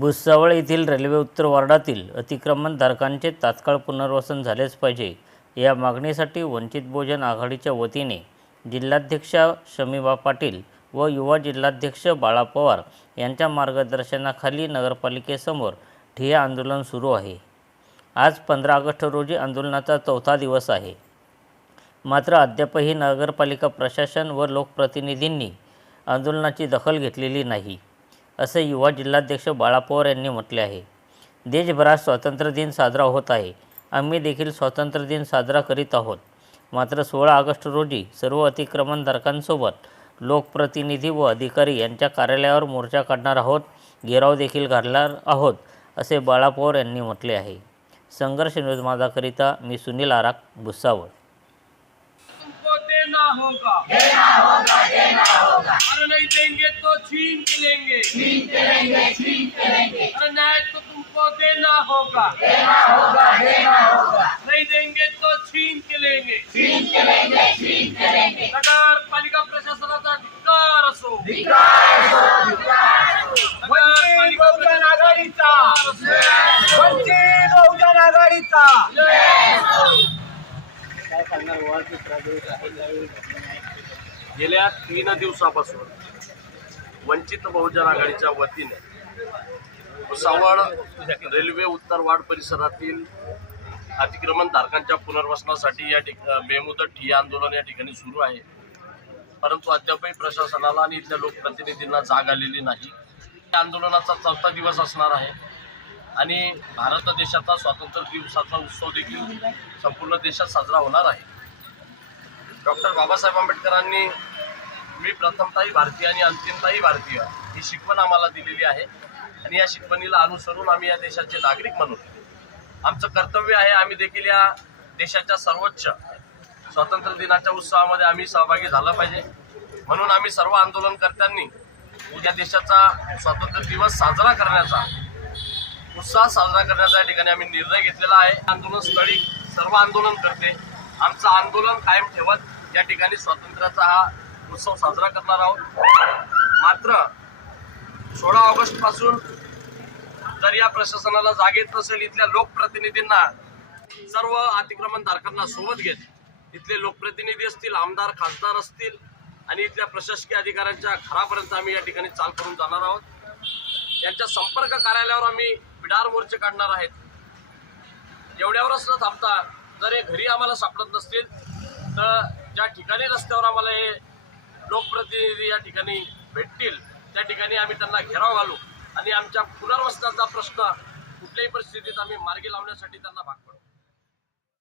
भुसावळ येथील रेल्वे उत्तर वार्डातील अतिक्रमणधारकांचे तात्काळ पुनर्वसन झालेच पाहिजे या मागणीसाठी वंचित बहुजन आघाडीच्या वतीने जिल्हाध्यक्षा शमीबा पाटील व युवा जिल्हाध्यक्ष बाळा पवार यांच्या मार्गदर्शनाखाली नगरपालिकेसमोर ठिय्या आंदोलन सुरू आहे. आज पंधरा ऑगस्ट रोजी आंदोलनाचा चौथा दिवस आहे. मात्र अद्यापही नगरपालिका प्रशासन व लोकप्रतिनिधींनी आंदोलनाची दखल घेतलेली नाही. असे युवा जिल्हाध्यक्ष बाळा पवार यांनी म्हटले आहे. देशभरात स्वातंत्र्य दिन साजरा होत आहे. आम्ही देखील स्वातंत्र्य दिन साजरा करीत आहोत. मात्र सोळा ऑगस्ट रोजी सर्व अतिक्रमणधारकांसोबत लोकप्रतिनिधी व अधिकारी यांच्या कार्यालयावर मोर्चा काढणार आहोत घेराव देखील घालणार आहोत असे बाळा पवार यांनी म्हटले आहे. संघर्ष न्यूज माझाकरिता मी सुनील आराक भुसावळ. होगा। देना होगा देना होगा। अरे नहीं देंगे तो छीन के लेंगे। छीन के लेंगे छीन के लेंगे। अरे न्याय तो तुमको देना होगा। देना होगा देना होगा। नहीं देंगे तो छीन के लेंगे। छीन के लेंगे छीन के लेंगे। नगर पालिका प्रशासनाचा धिक्कार असो। धिक्कार गेल्या तीन दिवसापासून वंचित बहुजन आघाडीच्या वतीने भुसावळ रेल्वे उत्तर वाड परिसरातील अतिक्रमण धारकांच्या पुनर्वसनासाठी या ठिक बेमुदत ठिय्या आंदोलन या ठिकाणी सुरू आहे. परंतु अद्यापही प्रशासनाला आणि इथल्या लोकप्रतिनिधींना जाग आलेली नाही. आंदोलनाचा चौथा दिवस असणार आहे आणि भारत देशाचा स्वातंत्र्य दिवसाचा उत्सव देखील संपूर्ण देशात साजरा होणार आहे. डॉक्टर बाबासाहेब आंबेडकरांनी मी प्रथमताही भारतीय आणि अंतिमताही भारतीय ही शिकवण आम्हाला दिलेली आहे. आणि या शिकवणीला अनुसरून आम्ही या देशाचे नागरिक म्हणून आमचं कर्तव्य आहे आम्ही देखील या देशाच्या सर्वोच्च स्वातंत्र्य दिनाच्या उत्सवामध्ये आम्ही सहभागी झालं पाहिजे. म्हणून आम्ही सर्व आंदोलनकर्त्यांनी उद्या देशाचा स्वातंत्र्य दिवस साजरा करण्याचा उत्साह साजरा करण्याचा या ठिकाणी आम्ही निर्णय घेतलेला आहे. आंदोलनस्थळी सर्व आंदोलन करते. आमचं आंदोलन कायम ठेवत या ठिकाणी स्वातंत्र्याचा हा उत्सव साजरा करणार आहोत. मात्र सोळा ऑगस्टपासून जर या प्रशासनाला जागेत नसेल इथल्या लोकप्रतिनिधींना सर्व अतिक्रमणधारकांना सोबत घेत इथले लोकप्रतिनिधी असतील आमदार खासदार असतील आणि इथल्या प्रशासकीय अधिकाऱ्यांच्या घरापर्यंत आम्ही या ठिकाणी चाल करून जाणार आहोत. यांच्या संपर्क कार्यालयावर आम्ही बिडार मोर्चे काढणार आहेत. एवढ्यावरच न थांबता जर हे घरी आम्हाला सापडत नसतील तर ज्या ठिकाणी रस्त्यावर आम्हाला हे लोकप्रतिनिधी या ठिकाणी भेटतील त्या ठिकाणी आम्ही त्यांना घेराव घालू. आणि आमच्या पुनर्वसनाचा प्रश्न कुठल्याही परिस्थितीत आम्ही मार्गी लावण्यासाठी त्यांना भाग पडू.